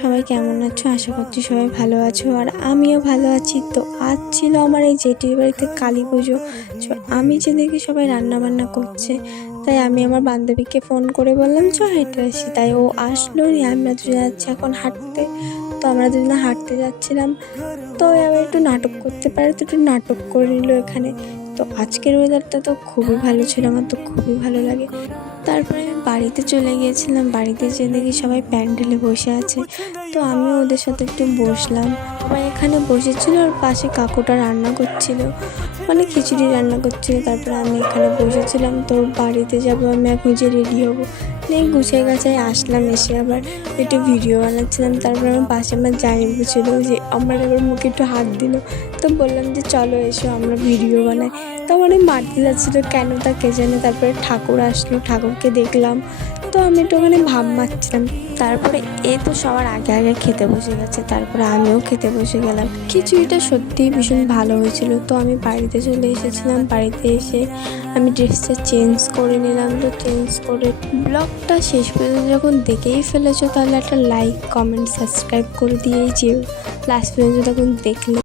সবাই কেমন আছো? আশা করছি সবাই ভালো আছো, আর আমিও ভালো আছি। তো আজ ছিল আমার এই জেঠির বাড়িতে কালী পুজো। আমি যে দেখি সবাই রান্না বান্না করছে, তাই আমি আমার বান্ধবীকে ফোন করে বললাম চ হেঁটে আসি। তাই ও আসলো, নিয়ে আমরা দুজনে যাচ্ছি এখন হাঁটতে। তো আমরা দুজনে হাঁটতে যাচ্ছিলাম, তো আবার একটু নাটক করতে পারে, তো একটু নাটক করে নিল এখানে। তো আজকের ওয়েদারটা তো খুবই ভালো ছিল, আমার তো খুবই ভালো লাগে। তারপরে আমি বাড়িতে চলে গিয়েছিলাম, বাড়িতে যেয়ে দেখি সবাই প্যান্ডেলে বসে আছে। তো আমিও ওদের সাথে একটু বসলাম। সবাই এখানে বসেছিল, আর পাশে কাকুটা রান্না করছিল, মানে খিচুড়ি রান্না করছিল। তারপরে আমি এখানে বসেছিলাম। তো বাড়িতে যাবো আমি, এখন যে রেডি হবো, নিয়ে গুছিয়ে গাছায় আসলাম। এসে আবার একটু ভিডিও বানাচ্ছিলাম। তারপরে আমার পাশে আমার জামাইবাবু ছিল, যে আমার আবার মুখে একটু হাত দিল। তো বললাম যে চলো এসো আমরা ভিডিও বানাই। তো আমার মারতে যাচ্ছিলো কেন তা কে জানে। তারপরে ঠাকুর আসলো, ঠাকুরকে দেখলাম। তো আমি একটু ওখানে ভাব মারছিলাম। তারপরে এ তো সবার আগে আগে খেতে বসে গেছে, তারপরে আমিও খেতে বসে গেলাম। খিচুড়িটা সত্যিই ভীষণ ভালো হয়েছিল। তো আমি বাড়িতে চলে এসেছিলাম, বাড়িতে এসে আমি ড্রেসটা চেঞ্জ করে নিলাম। তো চেঞ্জ করে ব্লগটা শেষ পর্যন্ত যখন দেখেই ফেলেছো, তাহলে একটা লাইক কমেন্ট সাবস্ক্রাইব করে দিয়েই যেও লাস্ট পর্যন্ত তখন দেখলে।